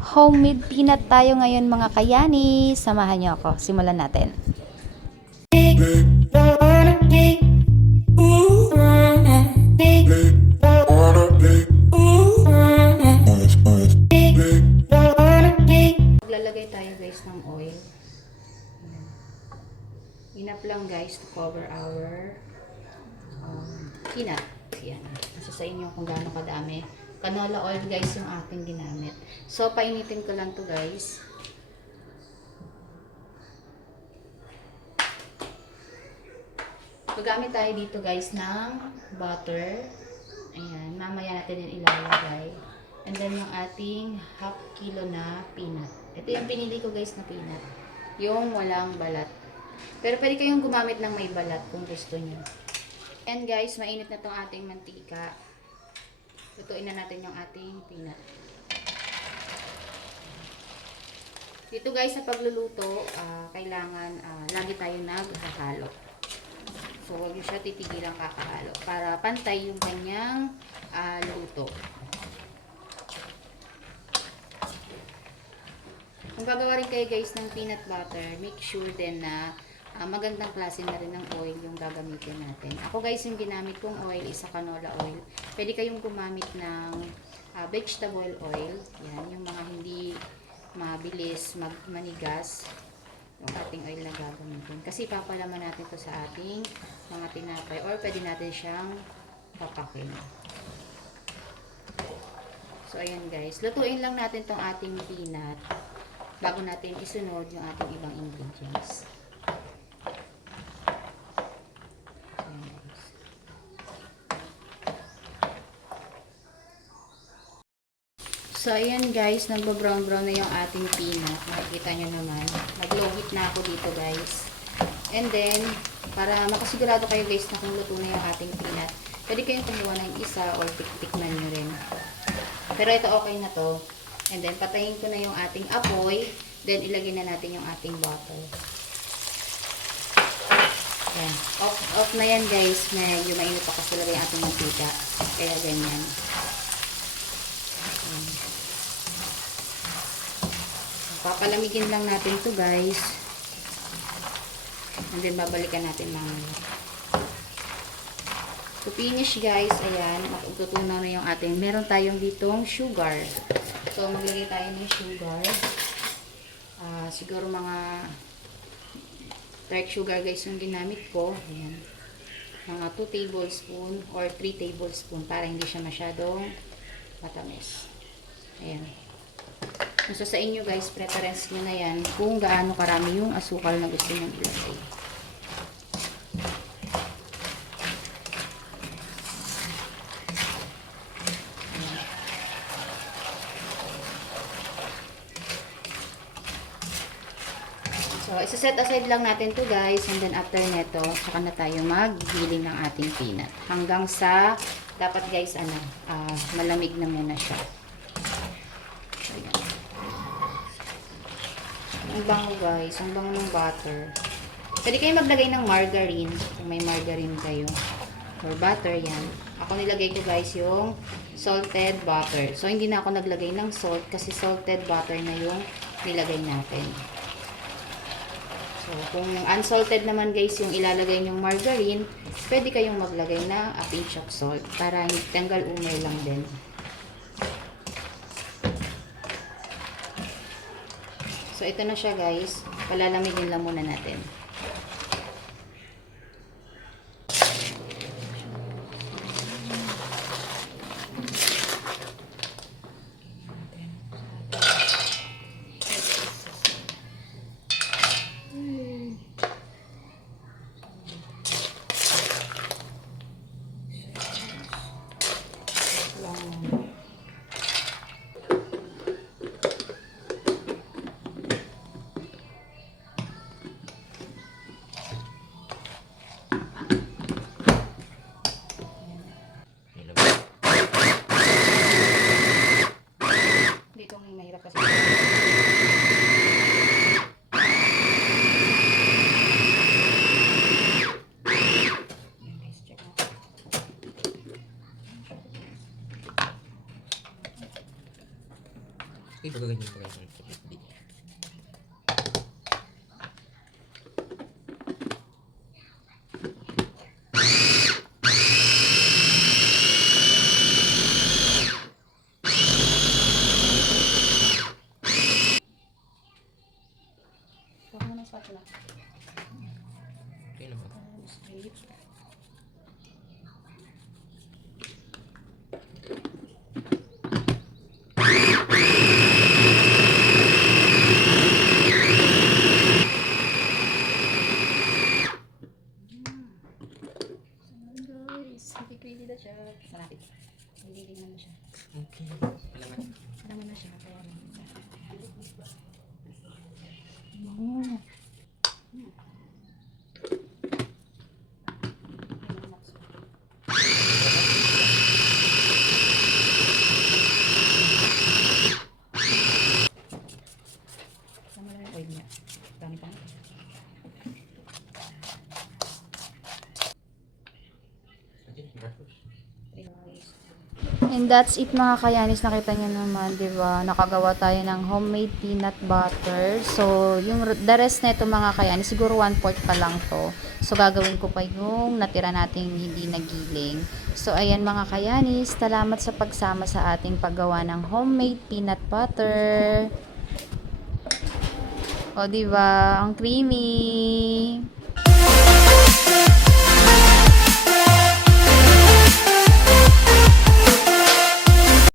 Homemade peanut tayo ngayon mga kayani. Samahan niyo ako. Simulan natin. Maglalagay tayo guys ng oil. Enough lang guys to cover our peanut. Yan. Nasa sa inyo kung gaano kadami. Canola oil guys yung aking ginamit. So, painitin ko lang to guys. Gagamit tayo dito guys ng butter. Ayan. Mamaya natin yung ilalagay. And then yung ating half kilo na peanut. Ito yung pinili ko guys na peanut. Yung walang balat. Pero pwede kayong gumamit ng may balat kung gusto nyo. And guys, mainit na tong ating mantika. Lutuin na natin yung ating peanut. Dito guys, sa pagluluto, kailangan lagi tayo naghahalo. So, huwag nyo siya titigilang kakahalo para pantay yung kanyang luto. Kung gagawa rin kayo guys ng peanut butter, make sure din na magandang klase na rin ng oil yung gagamitin natin. Ako guys, yung ginamit kong oil is canola oil. Pwede kayong gumamit ng vegetable oil. Yan, yung mga hindi mabilis manigas. Yung ating oil na gagamitin. Kasi papalaman natin to sa ating mga tinapay or pwede natin siyang papakin. So, ayan guys. Lutuin lang natin tong ating peanut bago natin isunod yung ating ibang ingredients. So, ayan guys, nagbo-brown-brown na yung ating peanut. Makikita nyo naman. Nag-low heat na ako dito guys. And then, para makasigurado kayo guys na kung luto na yung ating peanut, pwede kayong kumuha ng isa or tiktikman nyo rin. Pero ito okay na to. And then, patayin ko na yung ating apoy. Then, ilagay na natin yung ating butter. Ayan. Off na yan guys. Medyo mainit pa kasi lagay yung ating mantika. Kaya ganyan. Papalamigin lang natin to guys. And then babalikan natin mamaya. To finish guys, ayan, matutunaw na yung ating, meron tayong ditong sugar. So maglagay tayo ng sugar. Siguro mga dark sugar guys yung ginamit ko. Ayan. Mga 2 tablespoon or 3 tablespoon para hindi siya masyadong matamis. Ayan. So sa inyo guys, preference nyo na yan kung gaano karami yung asukal na gusto nyo ilagay. So isa-set aside lang natin to guys, and then after neto, saka na tayo maggiling ng ating peanut. Hanggang sa, dapat guys, malamig na muna siya. So, yan. Ang bango guys, ang bango ng butter. Pwede kayo maglagay ng margarine kung may margarine kayo or butter, yan. Ako nilagay ko guys yung salted butter. So hindi na ako naglagay ng salt kasi salted butter na yung nilagay natin. So kung yung unsalted naman guys yung ilalagay yung margarine, pwede kayong maglagay na a pinch of salt para tanggal umay lang din. So, ito na siya guys. Palalamigin lang muna natin. Hindi ba ganyan ba ganyan? Hindi. Huwag mo ng spatula. Okay naman. Straight. Guys, hindi na siya. Malapit. Hindi na siya. Okay. Alaman. Alam na siya. Kaya lang. Oh. Sama lang yung oil niya. Dami pa. And that's it mga kayanis, nakita niyo naman, 'di ba? Nakagawa tayo ng homemade peanut butter. So, yung the rest nito mga kayanis, siguro 1/4 pa lang 'to. So, gagawin ko pa yung natira nating hindi nagiling. So, ayan mga kayanis, salamat sa pagsama sa ating paggawa ng homemade peanut butter. O, 'di ba? Ang creamy.